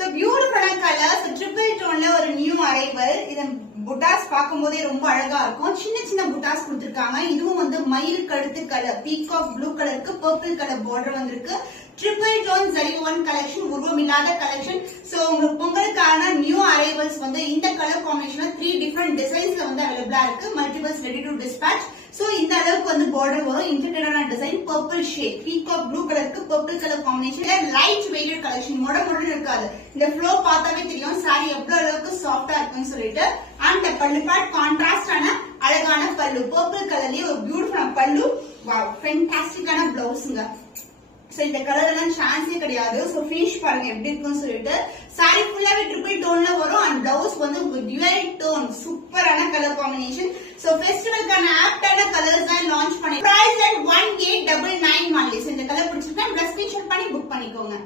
So beautiful colors, triple tone ஒரு new arrival. இதன் புட்டாஸ் பாக்கும்போதே ரொம்ப அழகா இருக்கும். சின்ன சின்ன புட்டாஸ் கொடுத்திருக்காங்க. இதுவும் வந்து மயில் கழுத்து கலர், பீகாக் ப்ளூ கலருக்கு பர்பிள் கலர் பார்டர் வந்திருக்கு. Triple tone zari one collection, உருவமில்லாத கலெக்ஷன். சோ உங்களுக்கு பொங்கலுக்கான நியூ அரைவல்ஸ் வந்து இந்த கலர் காம்பினேஷன்ல 3 டிஃபரெண்ட் டிசைன்ஸ்ல வந்து அவைலபிளா இருக்கு. Multiples ready to dispatch. So இந்த அளவுக்கு வந்து பார்டர் வரும். இன்டர்னலான design purple shade, peacock blue கலருக்கு பர்பிள் கலர் காம்பினேஷன்ல லைட் வெயிட்டட் கலெக்ஷன், முடமுடன் இருக்காது. இந்த ஃப்ளோ பார்த்தாவே தெரியும் சாரி எவ்வளவு அளவுக்கு சாஃப்டா இருக்குன்னு சொல்லிட்டு. அண்ட் பல்லு பார்ட் கான்ட்ராஸ்டான அழகான பல்லு, பர்பிள் கலர்லயே ஒரு பியூட்டிஃபுல்லான பல்லு. வாவ், ஃபேண்டாஸ்டிக்கான பிளவுஸ்ங்க. சோ இந்த கலர் எல்லாம் சான்ஸே கிடையாது. சோ ஃபினிஷ் பாருங்க எப்படி இருக்குன்னு சொல்லிட்டு. சாரி ஃபுல்லாவே ட்ரிபிள் டோன்ல வரும். அண்ட் பிளவுஸ் வந்து டுவல் டோன், சூப்பரான கலர் காம்பினேஷன். சோ ஃபெஸ்டிவலுக்கான ஆப்டான கலர்ஸ் தான் லான்ச் பண்ணி பிரைஸ் அட் 1899 only. சோ இந்த கலர் பிடிச்சிருக்கா ஸ்கிரீன்ஷாட் பண்ணி புக் பண்ணிக்கோங்க.